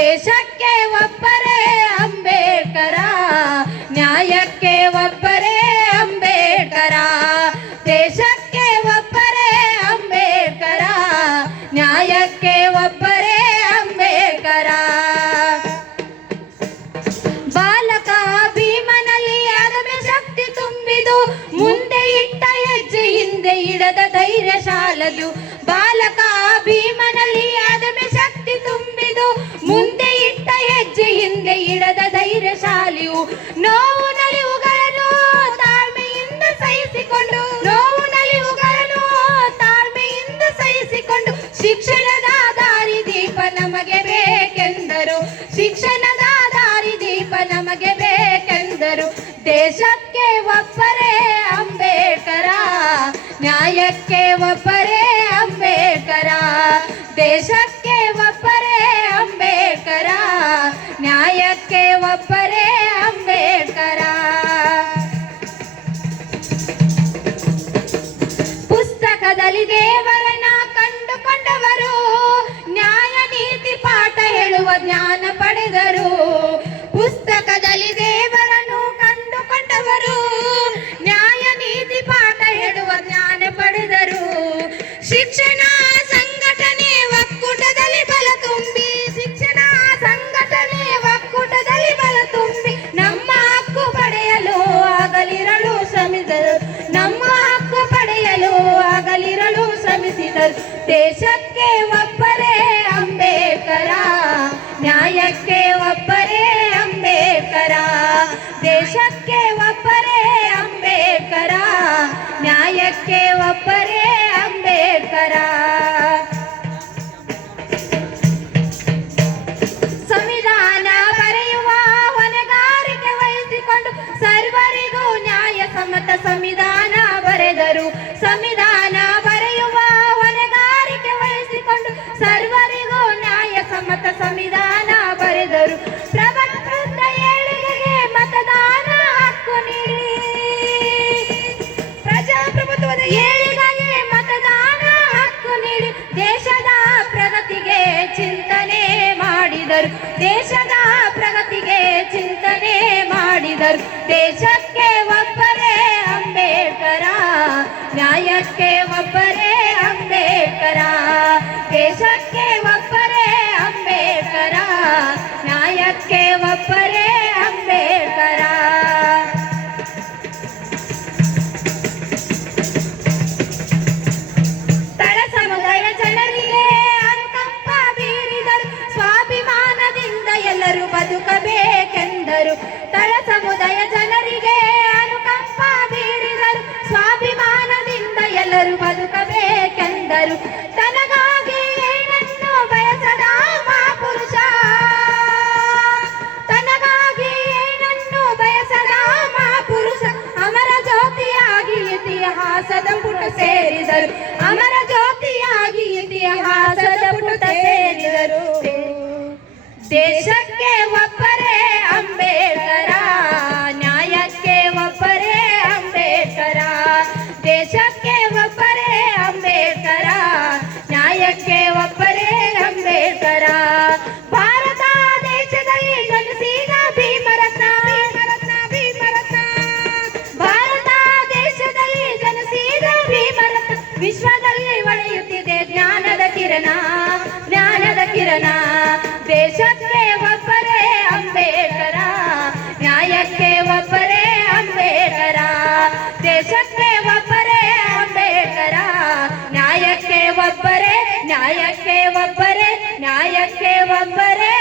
ದೇಶಕ್ಕೆ ಒಬ್ಬರೇ ಅಂಬೇಡ್ಕರ, ನ್ಯಾಯಕ್ಕೆ ಒಬ್ಬರೇ ಅಂಬೇಡ್ಕರ. ದೇಶಕ್ಕೆ ಒಬ್ಬರೇ ಅಂಬೇಡ್ಕರ, ನ್ಯಾಯಕ್ಕೆ ಒಬ್ಬರೇ ಅಂಬೇಡ್ಕರ. ಬಾಲಕ ಭೀಮನಲ್ಲಿ ಅದಮ್ಯ ಶಕ್ತಿ ತುಂಬಿದು, ಮುಂದೆ ಇಟ್ಟ ಹೆಜ್ಜೆ ಹಿಂದೆ ಇಡದ ಧೈರ್ಯ ಶಾಲದು. ಬಾಲಕ ಭೀಮನಲ್ಲಿ ಅದಮ್ಯ ಶಕ್ತಿ ತುಂಬಿದು, ಮುಂದೆ ಇಟ್ಟ ಹೆಜ್ಜೆ ಹಿಂದೆ ಇಡದ ಧೈರ್ಯ ಶಾಲಿಯು. ನೋವು ನಲಿವುಗಳನ್ನು ತಾಳ್ಮೆಯಿಂದ ಸಹಿಸಿಕೊಂಡು, ನೋವು ನಲಿವುಗಳನ್ನು ತಾಳ್ಮೆಯಿಂದ ಸಹಿಸಿಕೊಂಡು, ಶಿಕ್ಷಣದ ದಾರಿ ದೀಪ ನಮಗೆ ಬೇಕೆಂದರು, ಶಿಕ್ಷಣದ ದಾರಿ ದೀಪ ನಮಗೆ ಬೇಕೆಂದರು. ದೇಶಕ್ಕೆ ಒಬ್ಬರೇ ಅಂಬೇಡ್ಕರ, ನ್ಯಾಯಕ್ಕೆ ಒಬ್ಬರೇ ಅಂಬೇಡ್ಕರ. ದೇಶಕ್ಕೆ ಒಬ್ಬರೇ ಅಂಬೇಡ್ಕರ, ನ್ಯಾಯಕ್ಕೆ ಒಬ್ಬರೇ ಅಂಬೇಡ್ಕರ. ಪುಸ್ತಕದಲ್ಲಿ ದೇವರನ್ನ ಕಂಡುಕೊಂಡವರು, ನ್ಯಾಯ ನೀತಿ ಪಾಠ ಹೇಳುವ ಜ್ಞಾನ ಪಡೆದರು. ಪುಸ್ತಕದಲ್ಲಿ ದೇವರನ್ನು ಕಂಡುಕೊಂಡವರು, ನ್ಯಾಯ ನೀತಿ ಪಾಠ ಹೇಳುವ ಜ್ಞಾನ ಪಡೆದರು. ಶಿಕ್ಷಣ ಸಂಘಟನೆ ಒಕ್ಕೂಟದಲ್ಲಿ ಬಲ ತುಂಬಿ, ಶಿಕ್ಷಣ ಸಂಘಟನೆ ಒಕ್ಕೂಟದಲ್ಲಿ ಬಲ ತುಂಬಿ, ನಮ್ಮ ಹಕ್ಕು ಪಡೆಯಲು ಆಗಲಿರಲು ಶ್ರಮಿಸಿದರು, ನಮ್ಮ ಹಕ್ಕು ಪಡೆಯಲು ಆಗಲಿರಲು ಶ್ರಮಿಸಿದರು. ದೇಶಕ್ಕೆ ಒಬ್ಬರೇ ಅಂಬೇಡ್ಕರ, ನ್ಯಾಯಕ್ಕೆ ಒಬ್ಬರೇ ಅಂಬೇಡ್ಕರ. ದೇಶಕ್ಕೆ ಒಬ್ಬರೇ ಅಂಬೇಡ್ಕರ, ನ್ಯಾಯಕ್ಕೆ ಒಬ್ಬರೇ ಅಂಬೇಡ್ಕರ. ಸಂವಿಧಾನ ಬರೆಯುವ ಹೊಣೆಗಾರಿಕೆ ವಹಿಸಿಕೊಂಡು, ಸರ್ವರಿಗೂ ನ್ಯಾಯ ಸಮ್ಮತ ಸಂವಿಧಾನ ಬರೆದರು. ಸಂವಿಧಾನ ಬರೆಯುವ ಹೊಣೆಗಾರಿಕೆ ವಹಿಸಿಕೊಂಡು, ಸರ್ವರಿಗೂ ನ್ಯಾಯ ಸಮ್ಮತ ಸಂವಿಧಾನ ಬರೆದರು. ಪ್ರಜಾಪ್ರಭುತ್ವದ ಏಳಿಗೆಗೆ ಮತದಾನ ಹಕ್ಕು ನೀಡಿ, ಪ್ರಜಾಪ್ರಭುತ್ವದ ಏಳಿಗೆಗೆ ಮತದಾನ ಹಕ್ಕು ನೀಡಿ, ದೇಶದ ಪ್ರಗತಿಗೆ ಚಿಂತನೆ ಮಾಡಿದರು, ದೇಶದ ಪ್ರಗತಿಗೆ ಚಿಂತನೆ ಮಾಡಿದರು. ದೇಶಕ್ಕೆ ಒಬ್ಬರೇ ಅಂಬೇಡ್ಕರ, ನ್ಯಾಯಕ್ಕೆ ಒಬ್ಬರೇ ಅಂಬೇಡ್ಕರ. ದೇಶಕ್ಕೆ ಒಬ್ಬರೇ ಅಂಬೇಡ್ಕರ, ನ್ಯಾಯಕ್ಕೆ ಒಬ್ಬರೇ ಅಂಬೇಡ್ಕರ. ತಳ ಸಮುದಾಯ ಜನರಿಗೆ ಅನುಕಂಪ ಬೀರಿದರು, ಸ್ವಾಭಿಮಾನದಿಂದ ಎಲ್ಲರೂ ಬದುಕಬೇಕೆಂದರು. ತಳ ಸಮುದಾಯ ಜನರಿಗೆ ಅನುಕಂಪ ಬೀರಿದರು, ಸ್ವಾಭಿಮಾನದಿಂದ ಎಲ್ಲರೂ ಬದುಕಬೇಕೆಂದರು. ತನಗಾಗಿ ಏನನ್ನು ಬಯಸದ ಮಹಾಪುರುಷ, ತನಗಾಗಿ ಏನನ್ನು ಬಯಸದ ಮಹಾಪುರುಷ, ಅಮರ ಜ್ಯೋತಿಯಾಗಿ ಇತಿಹಾಸದ ಪುಟ ಸೇರಿದರು, ಅಮರ ಜ್ಯೋತಿಯಾಗಿ ಇತಿಹಾಸದ ಪುಟ ಸೇರಿದರು. ದೇಶಕ್ಕೆ ಒಬ್ಬರೇ ಅಂಬೇಡ್ಕರ, ನ್ಯಾಯಕ್ಕೆ ಒಬ್ಬರೇ ಅಂಬೇಡ್ಕರ. ದೇಶಕ್ಕೆ ಒಬ್ಬರೇ ಅಂಬೇಡ್ಕರ, ನ್ಯಾಯಕ್ಕೆ ಒಬ್ಬರೇ ಅಂಬೇಡ್ಕರ. ಭಾರತ ದೇಶದಲ್ಲಿ ಜನಿಸಿದ ಭೀಮರತ್ನ, ಭೀಮರತ್ನ, ಭೀಮರತ್ನ. ಭಾರತ ದೇಶದಲ್ಲಿ ಜನಿಸಿದ ಭೀಮರತ್ನ, ವಿಶ್ವದಲ್ಲಿ ಹೊಳೆಯುತ್ತಿದೆ ಜ್ಞಾನದ ಕಿರಣ, ಜ್ಞಾನದ ಕಿರಣ. ದೇಶಕ್ಕೆ ಒಬ್ಬರೇ ಅಂಬೇಡ್ಕರ, ನ್ಯಾಯಕ್ಕೆ ಒಬ್ಬರೇ ಅಂಬೇಡ್ಕರ. ದೇಶಕ್ಕೆ ಒಬ್ಬರೇ ಅಂಬೇಡ್ಕರ, ನ್ಯಾಯಕ್ಕೆ ಒಬ್ಬರೇ, ನ್ಯಾಯಕ್ಕೆ ಒಬ್ಬರೇ, ನ್ಯಾಯಕ್ಕೆ ಒಬ್ಬರೇ